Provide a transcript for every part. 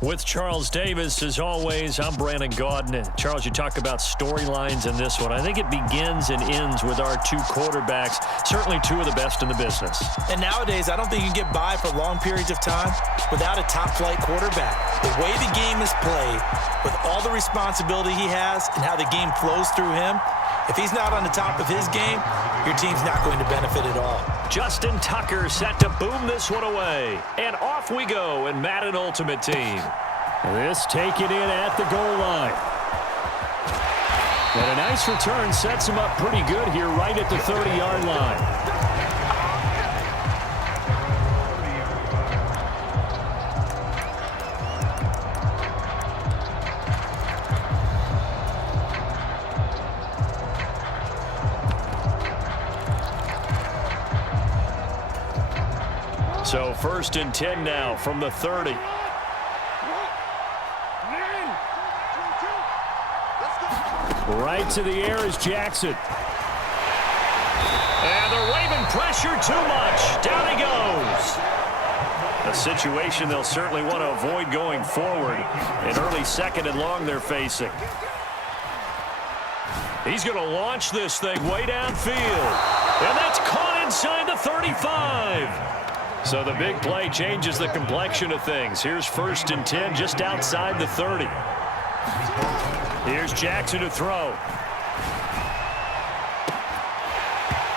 With Charles Davis, as always, I'm Brandon Gaudin. Charles, you talk about storylines in this one. I think it begins and ends with our two quarterbacks, certainly two of the best in the business. And nowadays, I don't think you can get by for long periods of time without a top-flight quarterback. The way the game is played, with all the responsibility he has and how the game flows through him, if he's not on the top of his game, your team's not going to benefit at all. Justin Tucker set to boom this one away. And off we go in Madden Ultimate Team. This taken in at the goal line. And a nice return sets him up pretty good here right at the 30-yard line. So 1st and 10 now from the 30. Right to the air is Jackson. And the Raven pressure too much. Down he goes. A situation they'll certainly want to avoid going forward. An early 2nd and long they're facing. He's going to launch this thing way downfield. And that's caught inside the 35. So the big play changes the complexion of things. Here's 1st and 10 just outside the 30. Here's Jackson to throw.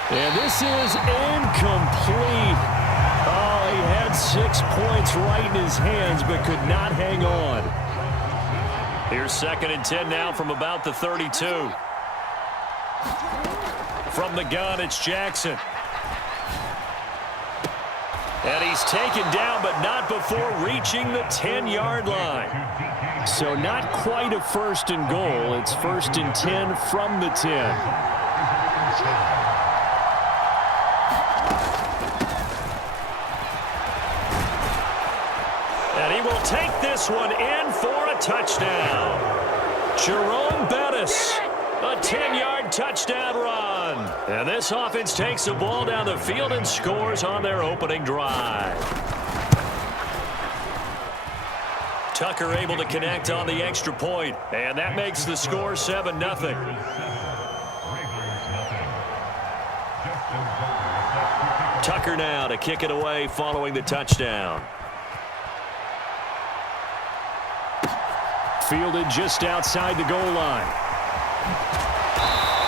And this is incomplete. Oh, he had 6 points right in his hands but could not hang on. Here's 2nd and 10 now from about the 32. From the gun, it's Jackson. And he's taken down, but not before reaching the 10-yard line. So not quite a 1st and goal. It's 1st and 10 from the 10. And he will take this one in for a touchdown. Jerome Bettis, a 10-yard touchdown run. And this offense takes the ball down the field and scores on their opening drive. Tucker able to connect on the extra point, and that makes the score 7-0. Tucker now to kick it away following the touchdown. Fielded just outside the goal line.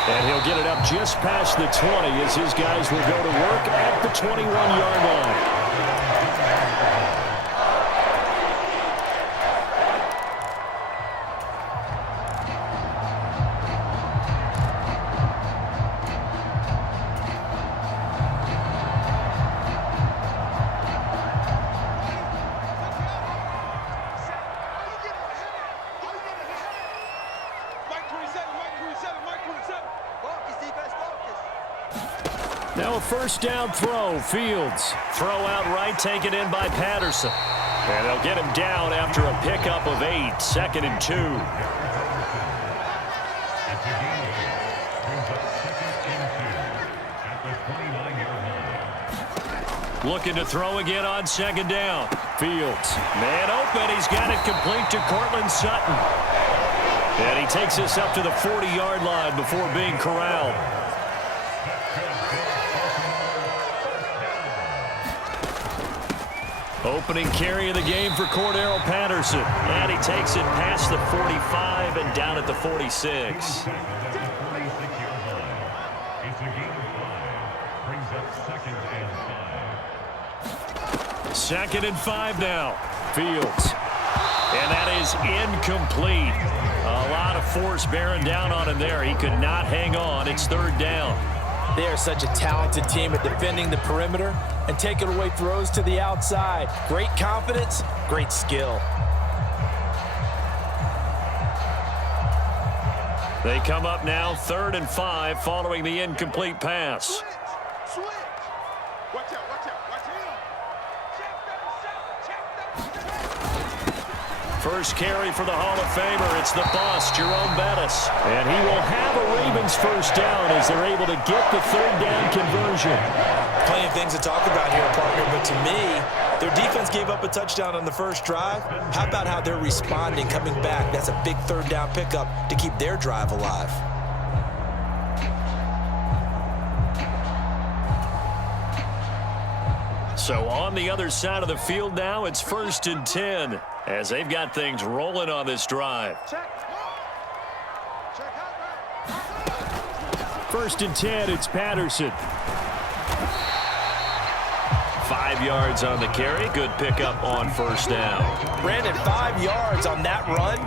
And he'll get it up just past the 20 as his guys will go to work at the 21-yard line. Now a 1st down throw. Fields. Throw out right, taken in by Patterson. And they'll get him down after a pickup of 8. 2nd and 2. Looking to throw again on 2nd down. Fields. Man open. He's got it complete to Cortland Sutton. And he takes us up to the 40-yard line before being corralled. Opening carry of the game for Cordero Patterson. And he takes it past the 45 and down at the 46. 2nd and 5 now. Fields. And that is incomplete. A lot of force bearing down on him there. He could not hang on. It's 3rd down. They are such a talented team at defending the perimeter and taking away throws to the outside. Great confidence, great skill. They come up now 3rd and 5 following the incomplete pass. Switch. Watch out, watch out, watch out. First carry for the Hall of Famer. It's the boss, Jerome Bettis. And he will have a Ravens 1st down as they're able to get the 3rd down conversion. Plenty of things to talk about here, partner, but to me, Their defense gave up a touchdown on the first drive. How about how they're responding, coming back? That's a big third down pickup to keep their drive alive. So on the other side of the field now, it's 1st and 10 as they've got things rolling on this drive. 1st and 10, it's Patterson. 5 yards on the carry. Good pickup on first down. Brandon, 5 yards on that run.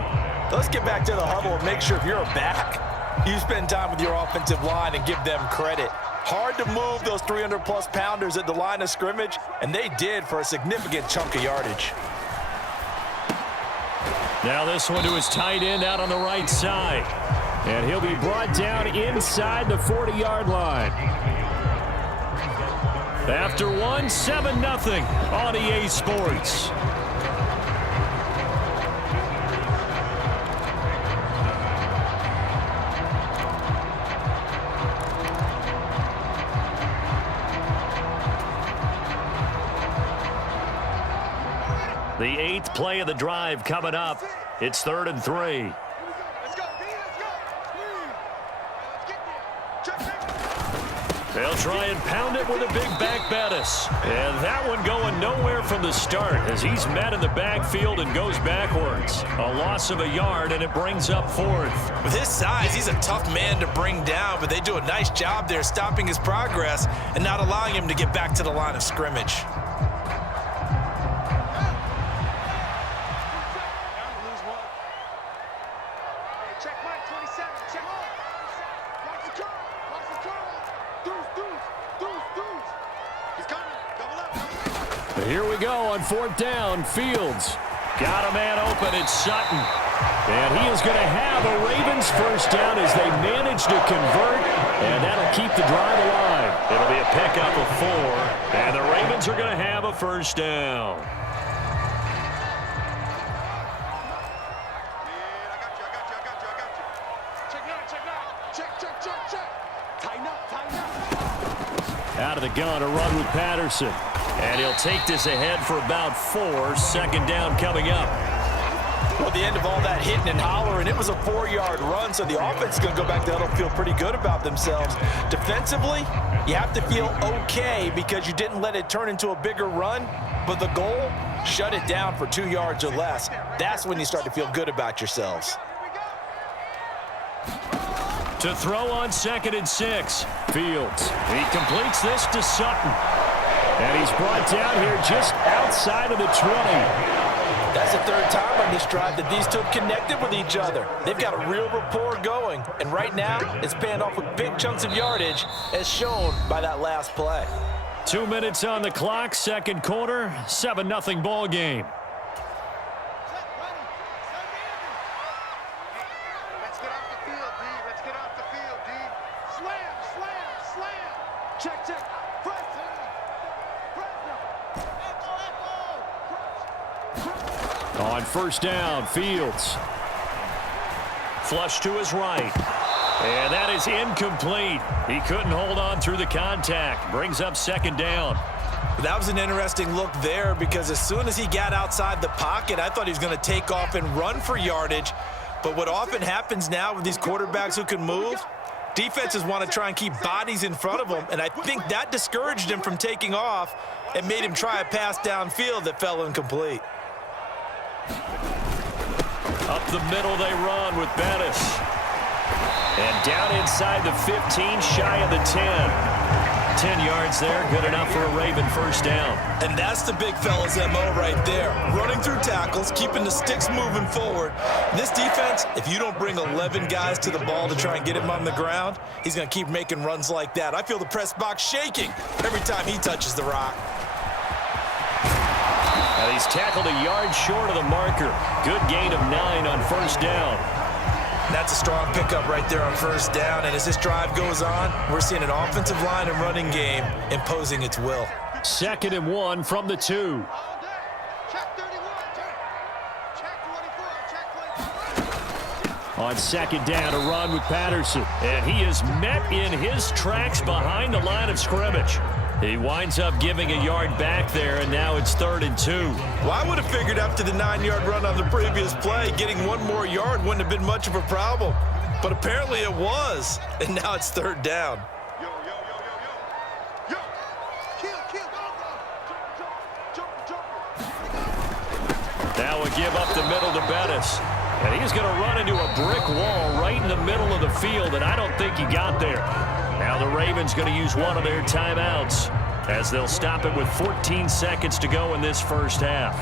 Let's get back to the huddle and make sure if you're a back, you spend time with your offensive line and give them credit. Hard to move those 300-plus pounders at the line of scrimmage, and they did for a significant chunk of yardage. Now this one to his tight end out on the right side. And he'll be brought down inside the 40-yard line. After one, 7-0 on EA Sports. The 8th play of the drive coming up. It's 3rd and 3. They'll try and pound it with a big back Bettis. And that one going nowhere from the start as he's met in the backfield and goes backwards. A loss of a yard, and it brings up 4th. With his size, he's a tough man to bring down, but they do a nice job there stopping his progress and not allowing him to get back to the line of scrimmage. Here we go on 4th down. Fields got a man open. It's Sutton. And he is going to have a Ravens first down as they manage to convert. And that'll keep the drive alive. It'll be a pickup of 4. And the Ravens are going to have a first down. Out of the gun, a run with Patterson. And he'll take this ahead for about 4. 2nd down coming up. Well, at the end of all that hitting and hollering, it was a 4-yard run, so the offense is going to go back to the huddle, feel pretty good about themselves. Defensively, you have to feel okay because you didn't let it turn into a bigger run, but the goal, shut it down for 2 yards or less. That's when you start to feel good about yourselves. To throw on 2nd and 6. Fields. He completes this to Sutton. And he's brought down here just outside of the 20. That's the 3rd time on this drive that these two have connected with each other. They've got a real rapport going. And right now, it's paying off with big chunks of yardage, as shown by that last play. 2 minutes on the clock, 2nd quarter, 7-0 ball game. Let's get off the field, D. Let's get off the field, D. Slam, slam, slam. Check, check. Press. On 1st down, Fields. Flush to his right. And that is incomplete. He couldn't hold on through the contact. Brings up 2nd down. That was an interesting look there because as soon as he got outside the pocket, I thought he was going to take off and run for yardage. But what often happens now with these quarterbacks who can move, defenses want to try and keep bodies in front of them, and I think that discouraged him from taking off and made him try a pass downfield that fell incomplete. Up the middle they run with Bettis. And down inside the 15, shy of the 10. 10 yards there, good enough for a Raven first down. And that's the big fella's MO right there. Running through tackles, keeping the sticks moving forward. This defense, if you don't bring 11 guys to the ball to try and get him on the ground, he's going to keep making runs like that. I feel the press box shaking every time he touches the rock. Now he's tackled a yard short of the marker. Good gain of 9 on 1st down. That's a strong pickup right there on 1st down. And as this drive goes on, we're seeing an offensive line and running game imposing its will. 2nd and 1 from the 2. Check 31. Check 24. Check 24. On 2nd down, a run with Patterson. And he is met in his tracks behind the line of scrimmage. He winds up giving a yard back there, and now it's 3rd and 2. Well, I would have figured after the 9-yard run on the previous play, getting one more yard wouldn't have been much of a problem. But apparently it was, and now it's 3rd down. Yo, yo, yo, yo, yo. Yo. Kill. Jump. Now we give up the middle to Bettis. And he's going to run into a brick wall right in the middle of the field, and I don't think he got there. Now the Ravens going to use one of their timeouts as they'll stop it with 14 seconds to go in this first half.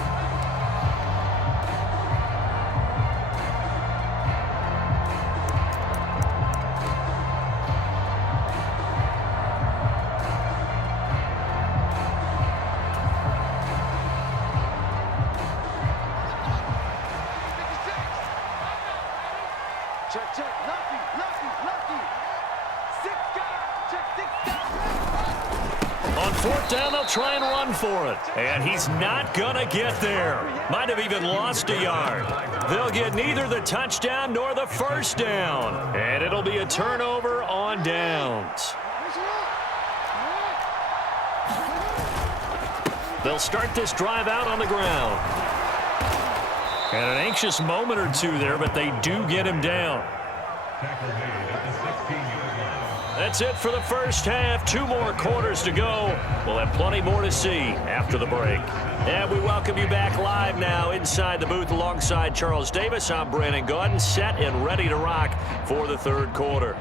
Check. Lucky. 6 guys. Check 6 guys. On 4th down, they'll try and run for it. And he's not going to get there. Might have even lost a yard. They'll get neither the touchdown nor the first down. And it'll be a turnover on downs. They'll start this drive out on the ground. And an anxious moment or two there, but they do get him down. That's it for the first half. 2 more quarters to go. We'll have plenty more to see after the break. And we welcome you back live now inside the booth alongside Charles Davis. I'm Brandon Gaudin, set and ready to rock for the 3rd quarter.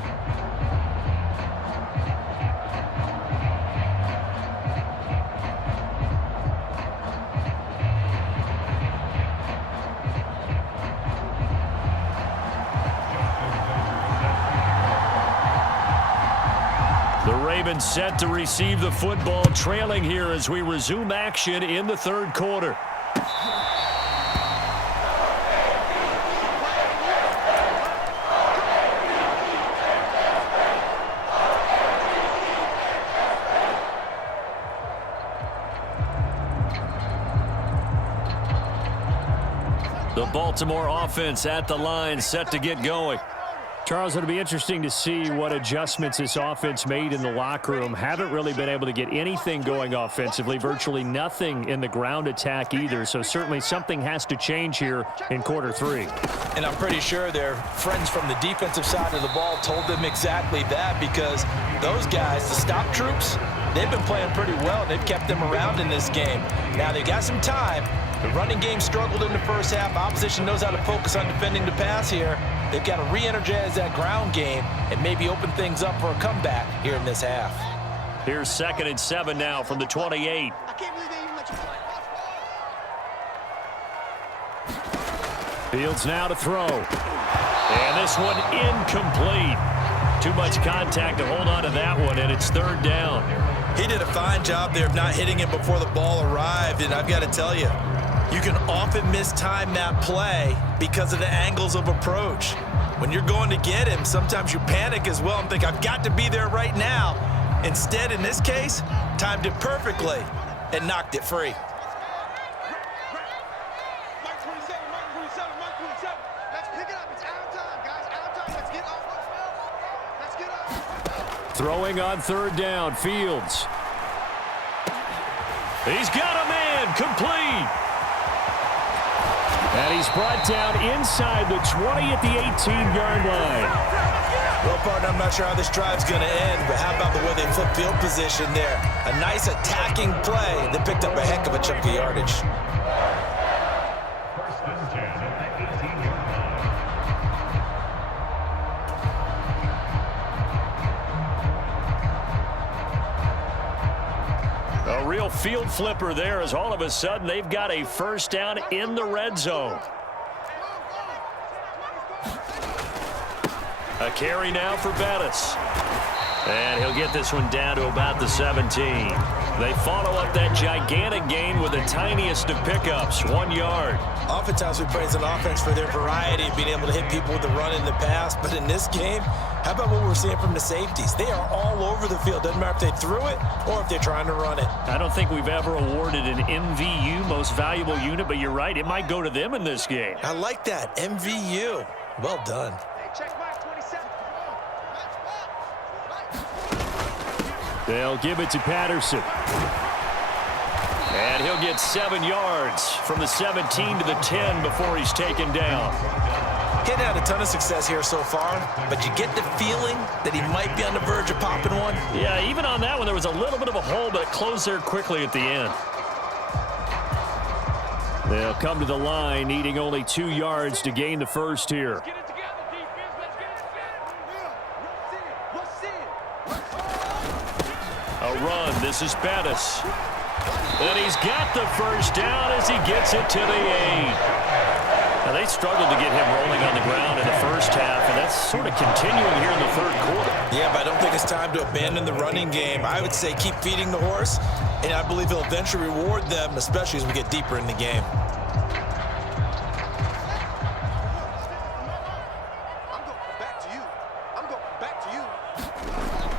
Ravens set to receive the football, trailing here as we resume action in the 3rd quarter. The Baltimore offense at the line, set to get going. Charles, it'll be interesting to see what adjustments this offense made in the locker room. Haven't really been able to get anything going offensively, virtually nothing in the ground attack either. So certainly something has to change here in quarter 3. And I'm pretty sure their friends from the defensive side of the ball told them exactly that, because those guys, the stop troops, they've been playing pretty well. They've kept them around in this game. Now they got some time. The running game struggled in the first half. Opposition knows how to focus on defending the pass here. They've got to re-energize that ground game and maybe open things up for a comeback here in this half. Here's 2nd and 7 now from the 28. I can't believe they even let you play. Fields now to throw. And this one incomplete. Too much contact to hold on to that one, and it's 3rd down. He did a fine job there of not hitting it before the ball arrived, and I've got to tell you, you can often mistime that play because of the angles of approach. When you're going to get him, sometimes you panic as well and think, I've got to be there right now. Instead, in this case, timed it perfectly and knocked it free. Mike 27. Let's pick it up. It's out time, guys. Out time. Let's get off. Let's get off. Throwing on 3rd down, Fields. He's got a man, complete. And he's brought down inside the 20 at the 18-yard line. Well, partner, I'm not sure how this drive's going to end, but how about the way they flip field position there? A nice attacking play that picked up a heck of a chunk of yardage. A real field flipper there, as all of a sudden they've got a first down in the red zone. A carry now for Bettis. And he'll get this one down to about the 17. They follow up that gigantic gain with the tiniest of pickups, 1 yard. Oftentimes we praise an offense for their variety of being able to hit people with the run in the pass, but in this game, how about what we're seeing from the safeties? They are all over the field. Doesn't matter if they threw it or if they're trying to run it. I don't think we've ever awarded an MVU, most valuable unit, but you're right, it might go to them in this game. I like that, MVU. Well done. Hey, check Mike 27. They'll give it to Patterson. And he'll get 7 yards from the 17 to the 10 before he's taken down. He's had a ton of success here so far, but you get the feeling that he might be on the verge of popping one. Yeah, even on that one, there was a little bit of a hole, but it closed there quickly at the end. They'll come to the line, needing only 2 yards to gain the first here. A run. This is Bettis. And he's got the first down as he gets it to the 8. Now, they struggled to get him rolling on the ground in the first half, and that's sort of continuing here in the third quarter. Yeah, but I don't think it's time to abandon the running game. I would say keep feeding the horse, and I believe he'll eventually reward them, especially as we get deeper in the game.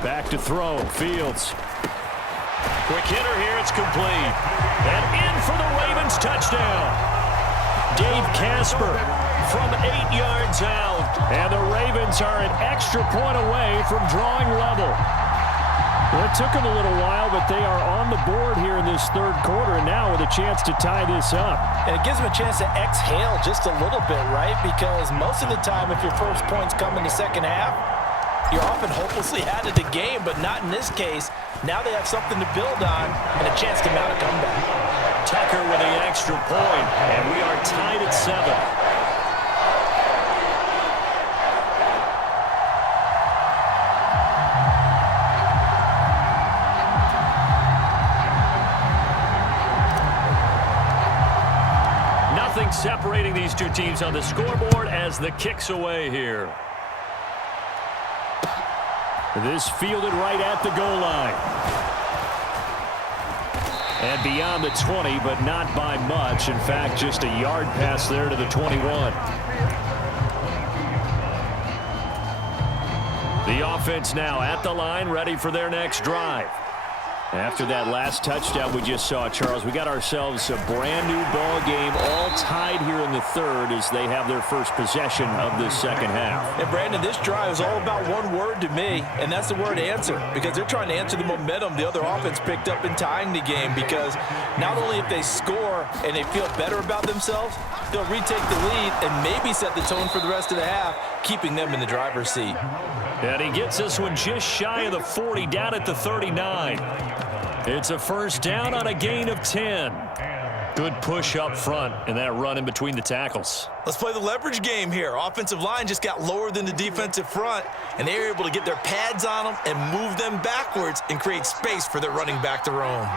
Back to throw. Fields. Quick hitter here. It's complete. And in for the Ravens touchdown. Dave Casper from 8 yards out. And the Ravens are an extra point away from drawing level. Well, it took them a little while, but they are on the board here in this third quarter, and now with a chance to tie this up. And it gives them a chance to exhale just a little bit, right? Because most of the time, if your first points come in the second half, you're often hopelessly out of the game, but not in this case. Now they have something to build on and a chance to mount a comeback. Tucker with the extra point, and we are tied at 7. Nothing separating these two teams on the scoreboard as the kick's away here. This fielded right at the goal line. And beyond the 20, but not by much. In fact, just a yard pass there to the 21. The offense now at the line, ready for their next drive. After that last touchdown we just saw, Charles, we got ourselves a brand new ball game, all tied here in the third as they have their first possession of this second half. And Brandon, this drive is all about one word to me, and that's the word answer, because they're trying to answer the momentum the other offense picked up in tying the game, because not only if they score and they feel better about themselves, they'll retake the lead and maybe set the tone for the rest of the half, keeping them in the driver's seat. And he gets this one just shy of the 40, down at the 39. It's a first down on a gain of 10. Good push up front and that run in between the tackles. Let's play the leverage game here. Offensive line just got lower than the defensive front, and they were able to get their pads on them and move them backwards and create space for their running back to roam.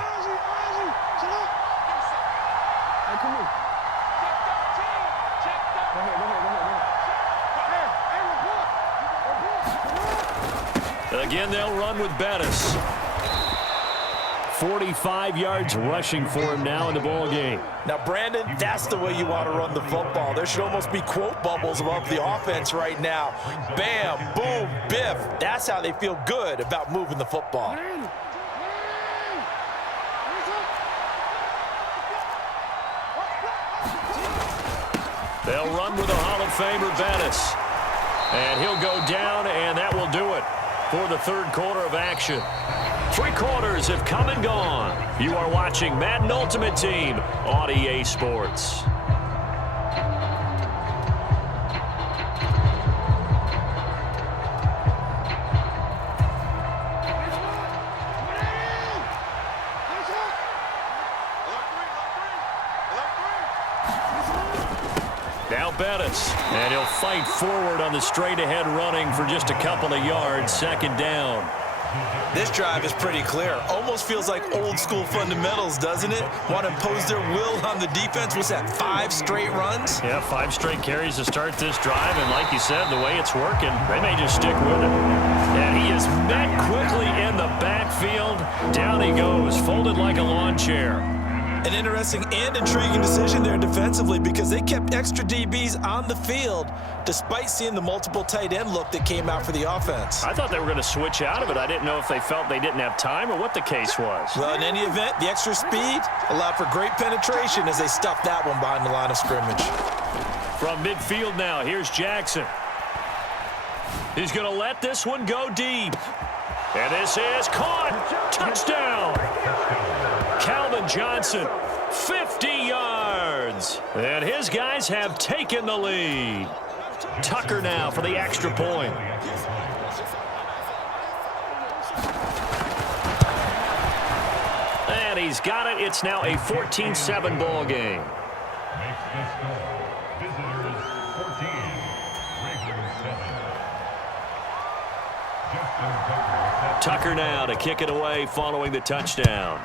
Again, they'll run with Bettis. 45 yards rushing for him now in the ball game. Now, Brandon, that's the way you want to run the football. There should almost be quote bubbles above the offense right now. Bam, boom, biff. That's how they feel good about moving the football. They'll run with a Hall of Famer, Bettis. And he'll go down, and that will do it for the third quarter of action. 3 quarters have come and gone. You are watching Madden Ultimate Team on EA Sports. Now Bettis, and he'll fight forward on the straight-ahead running for just a couple of yards, second down. This drive is pretty clear. Almost feels like old-school fundamentals, doesn't it? Want to impose their will on the defense. What's that, 5 straight runs? Yeah, 5 straight carries to start this drive, and like you said, the way it's working, they may just stick with it. And he is met quickly in the backfield. Down he goes, folded like a lawn chair. An interesting and intriguing decision there defensively, because they kept extra DBs on the field despite seeing the multiple tight end look that came out for the offense. I thought they were going to switch out of it. I didn't know if they felt they didn't have time or what the case was. Well, in any event, the extra speed allowed for great penetration as they stuffed that one behind the line of scrimmage. From midfield now, here's Jackson. He's going to let this one go deep. And this is caught. Touchdown. Calvin Johnson, 50 yards. And his guys have taken the lead. Tucker now for the extra point. And he's got it. It's now a 14-7 ball game. Tucker now to kick it away following the touchdown.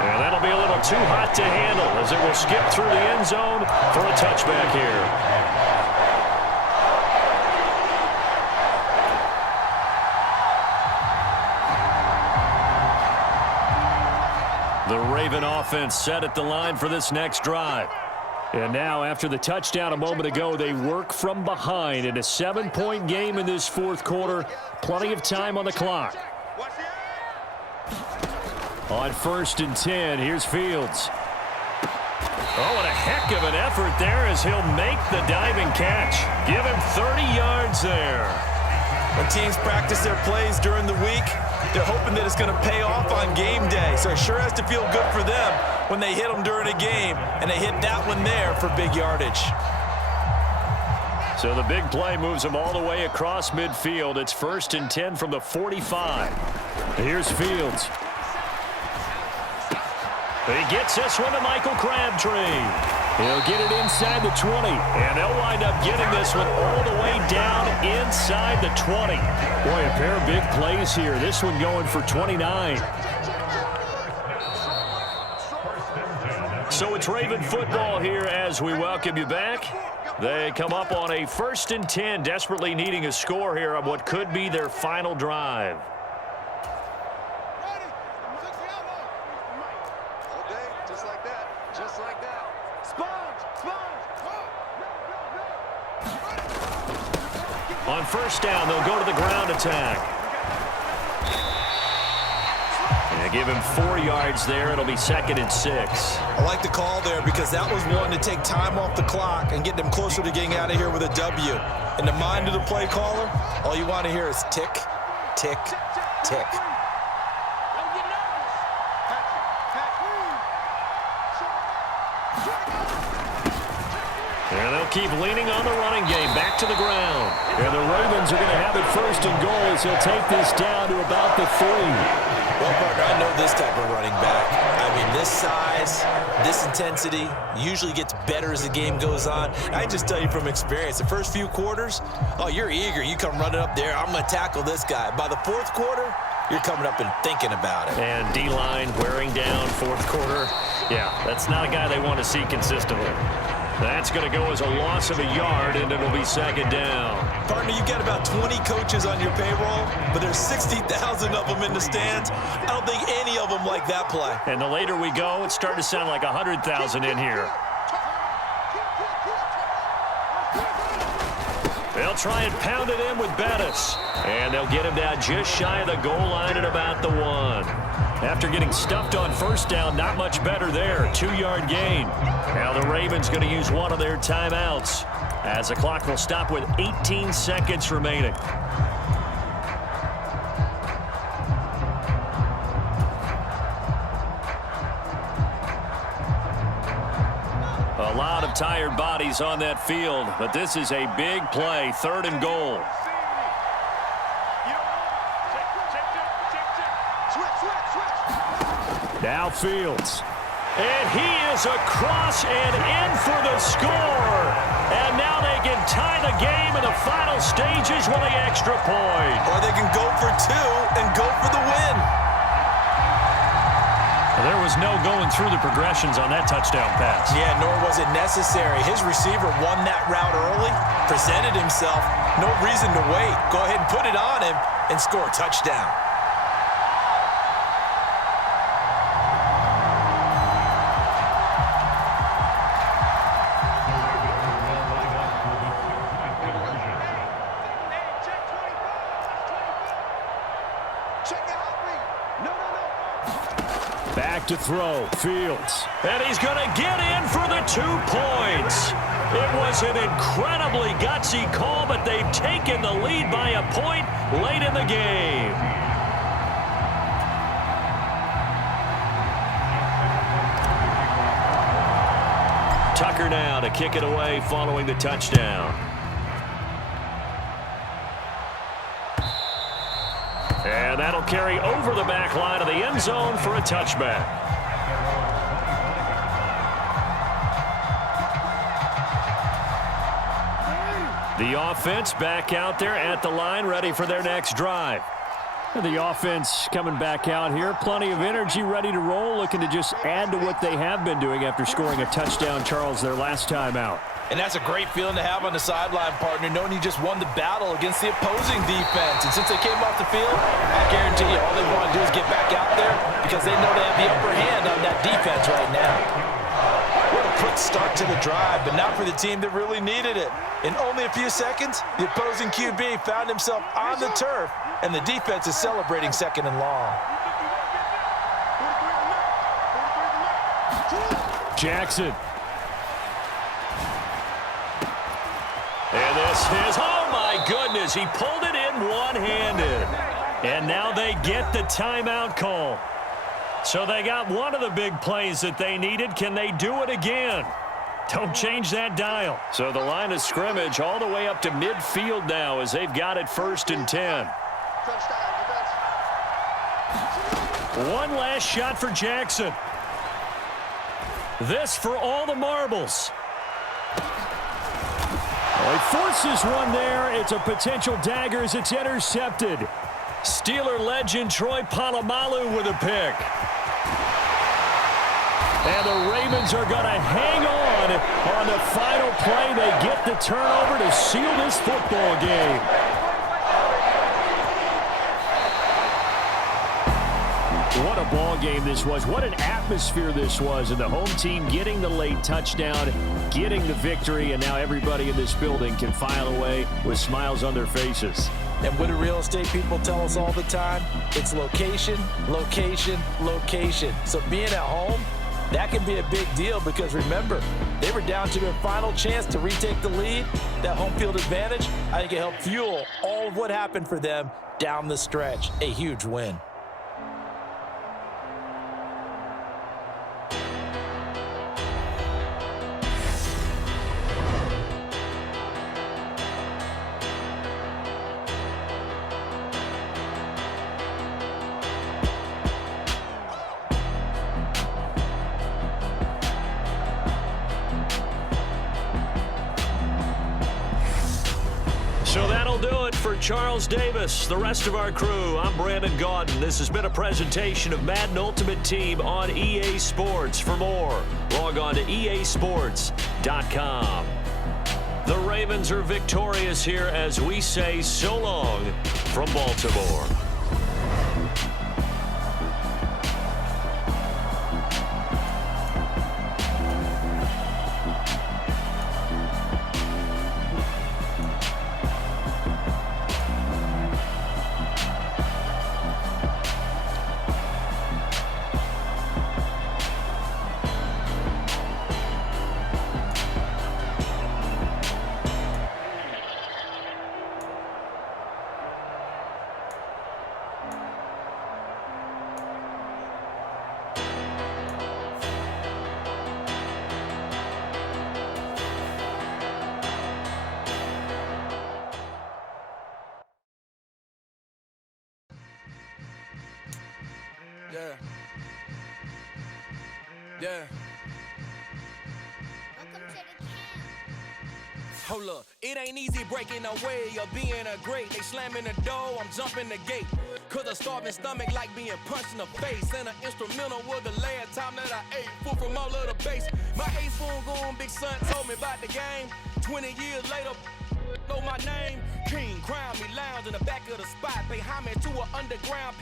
And that'll be a little too hot to handle as it will skip through the end zone for a touchback here. The Raven offense set at the line for this next drive. And now, after the touchdown a moment ago, they work from behind in a 7-point game in this fourth quarter. Plenty of time on the clock. On 1st and 10, here's Fields. Oh, and a heck of an effort there as he'll make the diving catch. Give him 30 yards there. When teams practice their plays during the week, they're hoping that it's going to pay off on game day. So it sure has to feel good for them when they hit them during a game, and they hit that one there for big yardage. So the big play moves them all the way across midfield. It's 1st and 10 from the 45. Here's Fields. He gets this one to Michael Crabtree. He'll get it inside the 20, and they'll wind up getting this one all the way down inside the 20. Boy, a pair of big plays here. This one going for 29. So it's Raven football here as we welcome you back. They come up on a 1st and 10, desperately needing a score here on what could be their final drive. On 1st down, they'll go to the ground attack. And give him 4 yards there. It'll be 2nd and 6. I like the call there because that was one to take time off the clock and get them closer to getting out of here with a W. In the mind of the play caller, all you want to hear is tick, tick, tick. And they'll keep leaning on the running game. Back to the ground. And the Ravens are going to have it 1st and goal as he'll take this down to about the 3. Well, partner, I know this type of running back. I mean, this size, this intensity usually gets better as the game goes on. I just tell you from experience, the first few quarters, oh, you're eager. You come running up there. I'm going to tackle this guy. By the 4th quarter, you're coming up and thinking about it. And D-line wearing down 4th quarter. Yeah, that's not a guy they want to see consistently. That's going to go as a loss of a yard, and it'll be 2nd down. Partner, you've got about 20 coaches on your payroll, but there's 60,000 of them in the stands. I don't think any of them like that play. And the later we go, it's starting to sound like 100,000 in here. They'll try and pound it in with Bettis. And they'll get him down just shy of the goal line at about the 1. After getting stuffed on 1st down, not much better there. 2-yard gain. Now the Ravens going to use one of their timeouts as the clock will stop with 18 seconds remaining. A lot of tired bodies on that field, but this is a big play. 3rd and goal. Now Fields. And he is across and in for the score. And now they can tie the game in the final stages with the extra point. Or they can go for 2 and go for the win. There was no going through the progressions on that touchdown pass. Yeah, nor was it necessary. His receiver won that route early, presented himself. No reason to wait. Go ahead and put it on him and score a touchdown. back to throw. Fields. And he's going to get in for the 2 points. It was an incredibly gutsy call, but they've taken the lead by a point late in the game. Tucker now to kick it away following the touchdown. And that'll carry over the back line of the end zone for a touchback. The offense back out there at the line, ready for their next drive. The offense coming back out here. Plenty of energy, ready to roll, looking to just add to what they have been doing after scoring a touchdown, Charles, their last time out. And that's a great feeling to have on the sideline, partner, knowing you just won the battle against the opposing defense. And since they came off the field, I guarantee you all they want to do is get back out there because they know they have the upper hand on that defense right now. What a quick start to the drive, but not for the team that really needed it. In only a few seconds, the opposing QB found himself on the turf, and the defense is celebrating second and long. Jackson. And this is, oh my goodness, he pulled it in one-handed. And now they get the timeout call. So they got one of the big plays that they needed. Can they do it again? Don't change that dial. So the line of scrimmage all the way up to midfield now as they've got it 1st and 10. One last shot for Jackson. This for all the marbles. Well, he forces one there. It's a potential dagger as it's intercepted. Steeler legend Troy Polamalu with a pick. And the Ravens are going to hang on the final play. They get the turnover to seal this football game. What a ball game this was. What an atmosphere this was. And the home team getting the late touchdown, getting the victory, and now everybody in this building can file away with smiles on their faces. And what do real estate people tell us all the time? It's location, location, location. So being at home, that can be a big deal because remember, they were down to their final chance to retake the lead. That home field advantage, I think it helped fuel all of what happened for them down the stretch. A huge win. So that'll do it for Charles Davis, the rest of our crew. I'm Brandon Gaudin. This has been a presentation of Madden Ultimate Team on EA Sports. For more, log on to easports.com. The Ravens are victorious here as we say so long from Baltimore. Yeah. Hold up, it ain't easy breaking away or being a great. They slamming the door, I'm jumping the gate. Cause a starving stomach like being punched in the face. And an instrumental was the last time that I ate. Food from all of the base. My ace phone going, big son told me about the game. 20 years later, know my name. King, crown me, lounge in the back of the spot. Pay homage to an underground